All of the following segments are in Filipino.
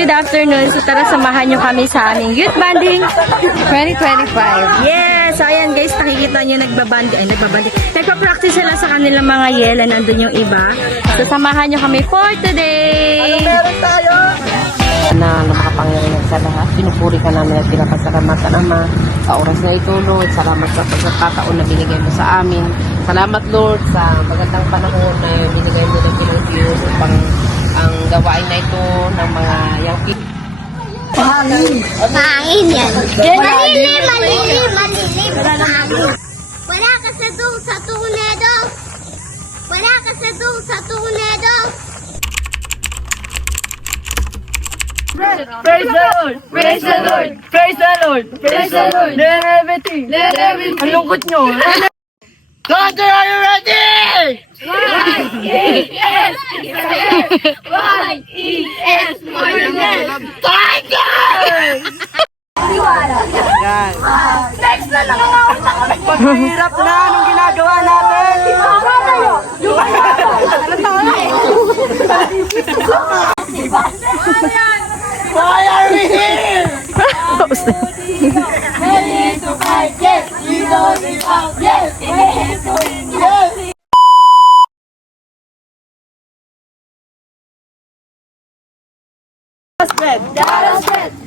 good afternoon. So tara, samahan nyo kami sa aming Youth Banding 2025. Yes! So ayan guys, nakikita nyo nagbabanding. Nagpa-practice sila sa kanilang mga yela. Nandun yung iba. So samahan nyo kami for today! Meron tayo! Na makapangyarihan sa lahat. Pinupuri ka namin at pinapasalamatan, Ama, sa oras na ito, Lord. Salamat sa pagkakataon na binigay mo sa amin. Salamat, Lord, sa magandang panahon na binigay mo ng Pilipinas upang ang gawain na ito ng mga young people. Mahangin yan. Malilim. Wala ka sa tornado. Wala ka sa tornado. Praise the Lord! Praise the Lord! Praise the Lord! Praise the Lord! Let everything! Let everything! Ang lungkot nyo! Thunder, are you ready? Y-E-S! Y-E-S! More than that! Yan. Next na nangangalit ako. Pag mahirap na, anong ginagawa natin? Why are we here? Ready to fight, yes! We don't give up, yes! Ready to win, yes!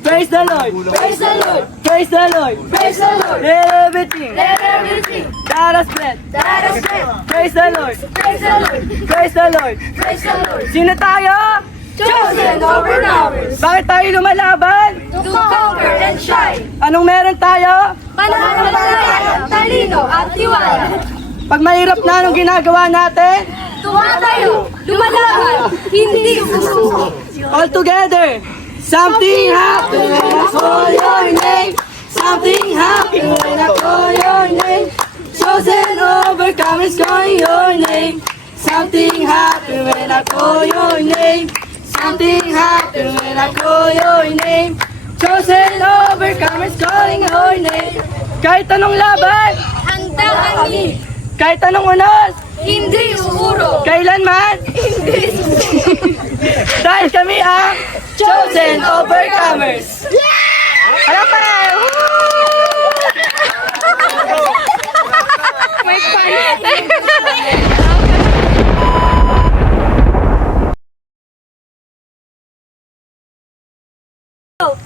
Praise the Lord! Praise the Lord! Praise the Lord! Praise the Lord! Let everything! Let everything! That is spread! That is great! Praise the Lord! Praise the Lord! Praise the Lord! Praise the Lord! Sino tayo? Chosen overcomers! Bakit tayo lumalaban? To conquer and shine! Anong meron tayo? Pananampalataya, talino at tiwala! Pag mahirap na, anong ginagawa natin? Tumatayo, lumalaban, hindi susuko! All together! Something happened when I call your name. Something happened when I call your name. Chosen overcomers calling your name. Something happened when I call your name. Something happened when I call your name. Chosen overcomers calling your name. Kahit anong laban, Handa kami, kahit anong unos, hindi uuro, kailanman, hindi susuko! dahil kami ang Chosen Overcomers. Alam pa! May panik!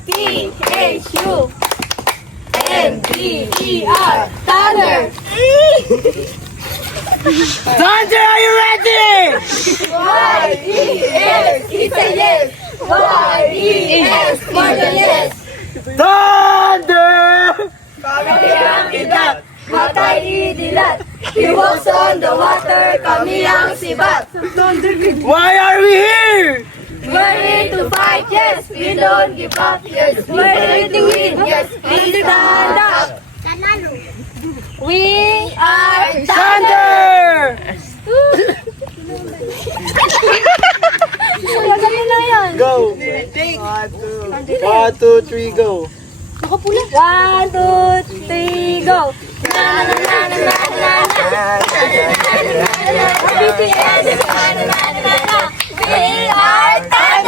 T-H-U-N-D-E-R Thunder! Thunder, are you ready? Y-E-S! It's a yes! Y-E-S! More than yes! Thunder! Kami ang kidat, matay idilat. He walks on the water, kami ang sibat. Why are we here? We're ready to fight, yes! We don't give up, yes! We're ready to win, yes! We stand up! We are Thunder! Go! 1, 2, 3, go! 1, 2, 3, go! We are Thunder!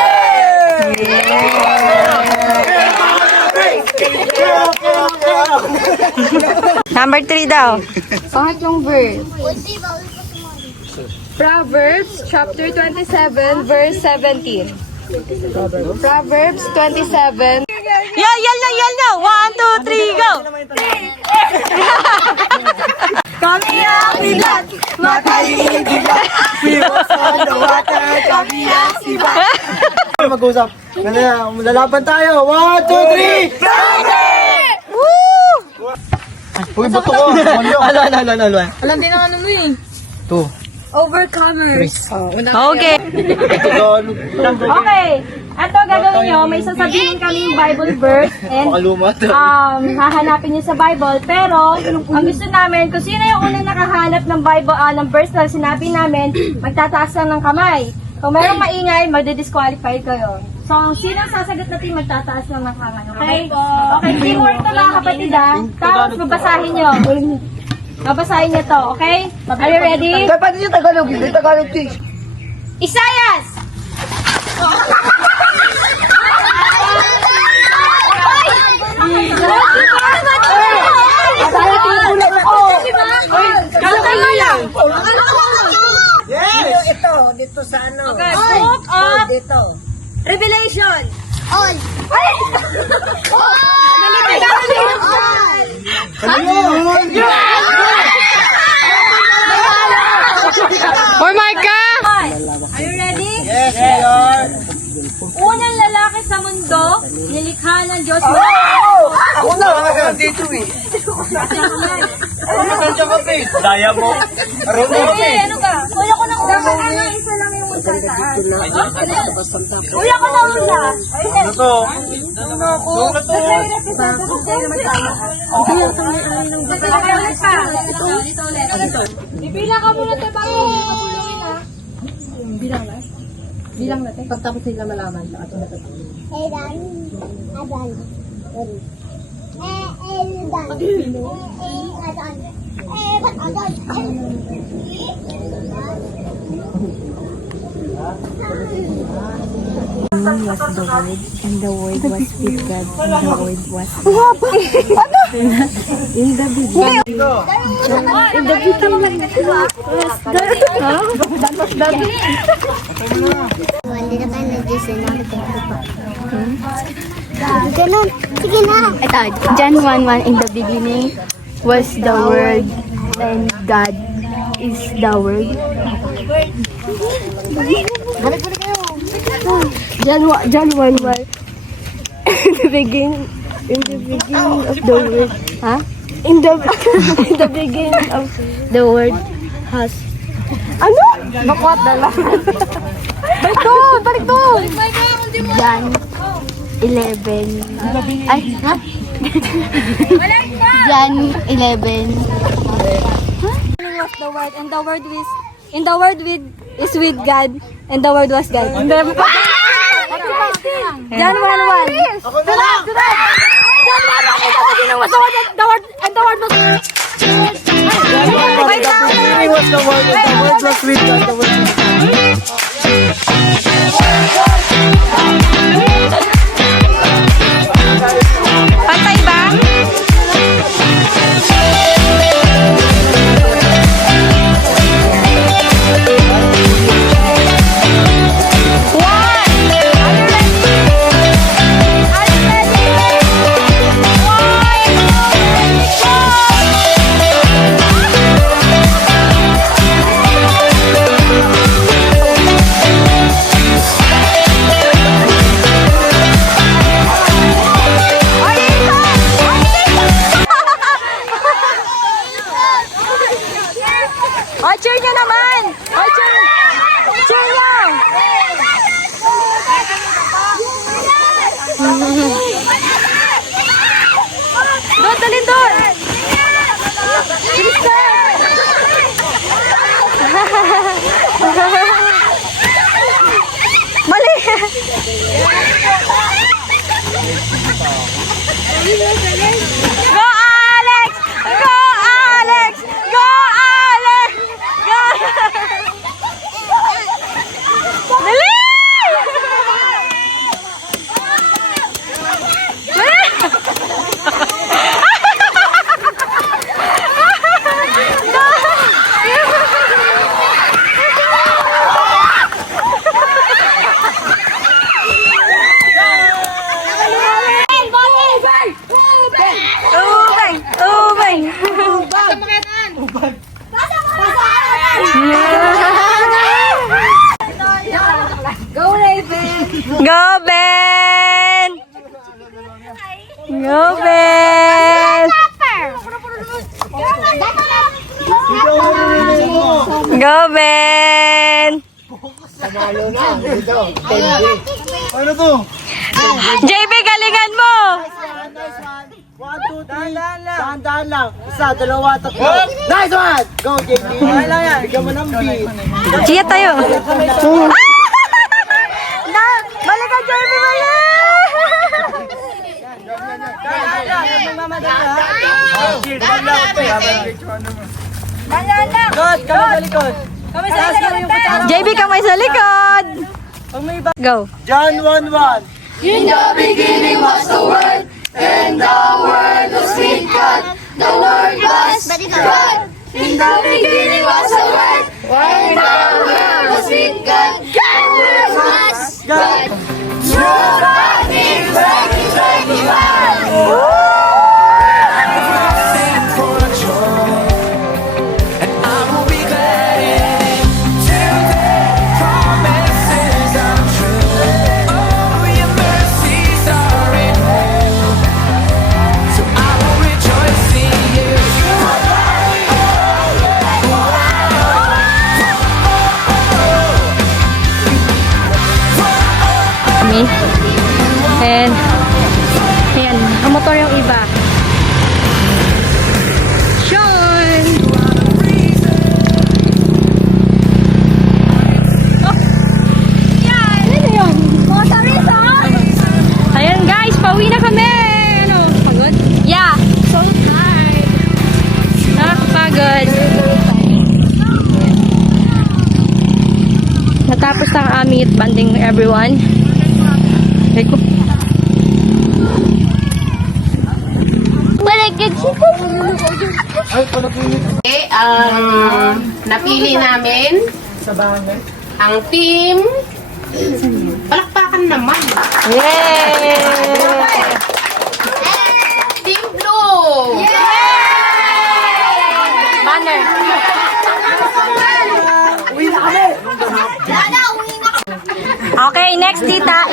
Number 3 daw. Pangatlong verse. Proverbs chapter 27 verse 17. Proverbs 27. Yell na! 1, 2, 3, go! Kami ang bilat, matay idilat. We was on the water, kami ang sibat. Mag-usap. Lalaban tayo. 1, 2, 3. Thunder! Woo! Uy, bato ko. Ala. Alam din ang ano mo eh. 2. Overcomers. Okay. Okay. Ito gagawin nyo, may sasabihin kaming Bible verse and hahanapin nyo sa Bible. Pero, ang gusto namin, kung sino yung unang nakahanap ng Bible, ng verse na sinabi namin, magtataas lang ng kamay. Kung merong maingay, magdi-disqualify kayo. So, sino ang sasagot natin, magtataas lang ng kamay. Okay? Okay, teamwork to mga kapatid ha. Tapos, babasahin nyo. Babasahin nyo to, okay? Are you ready? Dapat yung Tagalog, hindi Tagalog, please. Isayas! Revelation. All. Hoy, Micah! Are you ready? Yes, we are. Unang lalaki sa mundo, nilikha ng Diyos. Ako na, dito eh. Daya mo. Hey, ano ka? Kuya ko na una. Isa lang yung magtataan. Kuya ko na una. Ano to? Bibila ka muna tayo bago kapulungin ha. Bilang natin, pagtapos nila malaman. Was the Word, and the Word was with God, and the Word was in the beginning. Hindi na kayo nag-Jason na. Ganun. Sige na. Ito, John 1:1, in the beginning was the Word, and God is the Word. John 1:1, in the beginning of the Word, in the beginning of the Word has, ano? Nakwat na lang. Balik to! John 11. Ay, ha? John 11. Was the Word, and the Word is, in the Word is with God, and the Word was God. John 1:1. Ako na lang! He was the word, and the word was with God, the word was Pantay ba? O, cheer nyo naman! O, cheer! Cheer nyo! Doon, dalhin doon! Bilis na! Mali! Go, Alex! Go, Alex! Go, Alex! Go! Dali! Go, Raven! Go, Ben! Go, Ben! Go, Ben! Ano to? JB, galingan mo! 1, 2, 3. Dahan-dahan lang. Isa, dalawa, tatlo. Nice one! Go, JP. Okay lang yan. Bigyan mo ng beat. Chia tayo. Balik ka, JB, balik! God, kami sa likod. JB, kamay sa likod! Go. John 1:1. In the beginning was the Word, and the Word was with God. The Word was God. In the beginning was the Word, and the Word was with God. The Word was God. And, ayan, ang motor yung iba. Sean! Oh! Yan! Ano yun? Motorista! Ayan guys, pauwi na kami! Ano, pagod? Yeah! So tired! Nakakapagod. Natapos na ang aming banding everyone. Eko. Okay, napili namin ang team. Palakpakan naman. Yay! Team Blue. Banner. Okay, next tita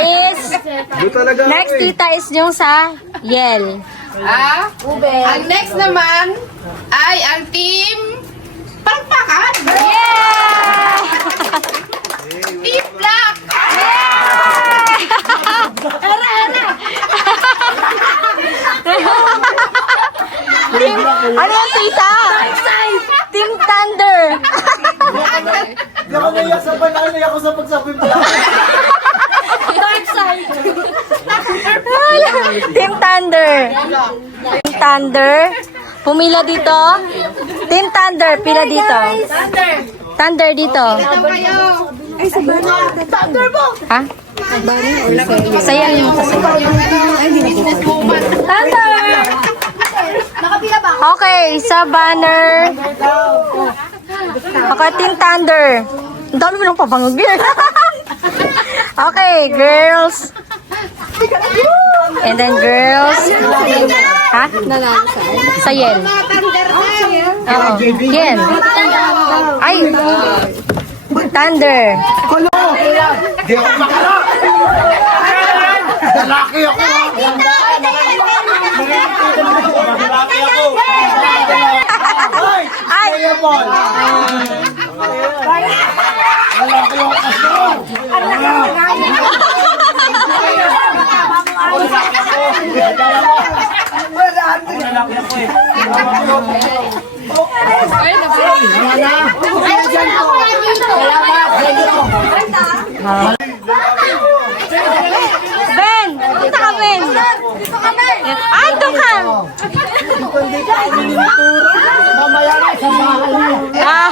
is yung sa Yel. Ang next naman ay ang team Palakpakan. Yeah! Team Black. Team, ano yung tita? Team Thunder. Hindi ako naiyak sa panahon, naiyak ako sa pagsabi mo. Dark side. Team Thunder. Team Thunder. Pumila dito. Team Thunder, pila dito. Thunder dito. Ha? Saya yung Thunder. Okay, sa banner. Okay, Team Thunder. Ang dami mo nang papangagin. Okay, girls. And then girls. Ha? Sa Yen. Oo. Yen. Ay. Thunder. Hindi ako makala! Lalaki ako! Lalaki ako! Ay! Kaya Paul! Lalaki ako kasi! Ben! Dito ka, Ben! Ay, ito ka! Mamaya na sa bahay niyo! Ah,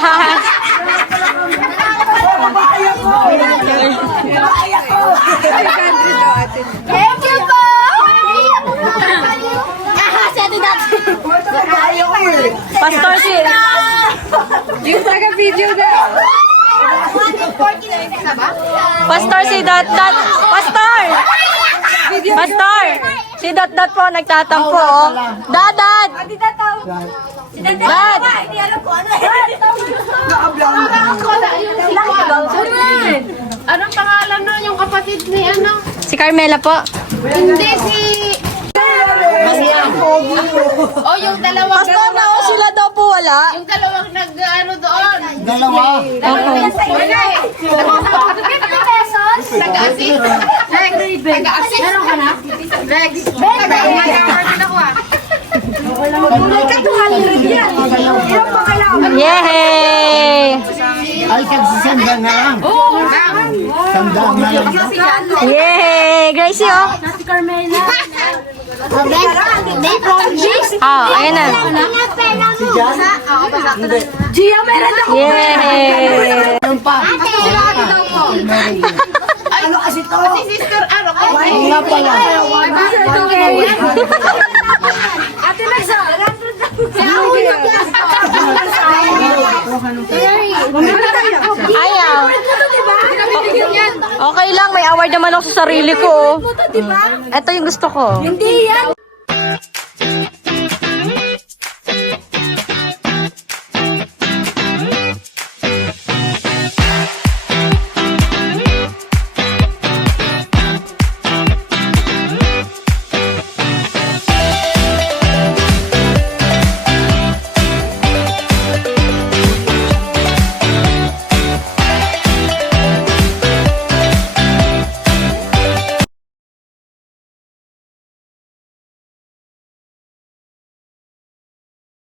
Thank you po! Si Ate Dati. Pastor si... Yung taga-video na. Pastor si Dot. Pastor! Pastor! Si Dot po nagtatampo, oh. Dadat! Dad! Hindi alam ko ano. Anong pangalan nun yung kapatid ni ano? Si Carmela po. Hindi si... Oh, yung dalawang... Pastor na, oh, sila daw po wala. Yung dalawang nag-ano doon. Dalawa! Taga-assist. Taga-assist. Meron ka na? Rex. Mag-awarded ako ah. Yay! Ay, kagsisandaan na lang! Sandaan na lang! Yay! Gracie, oh. Oh, ayun na. Si Jan? Yay! Ano pa? Ano kasi to? Si Sister Ano. Oo nga pala! Ayaw. Okay lang, may award naman ako sa sarili ko. Ito yung gusto ko. Hindi yan.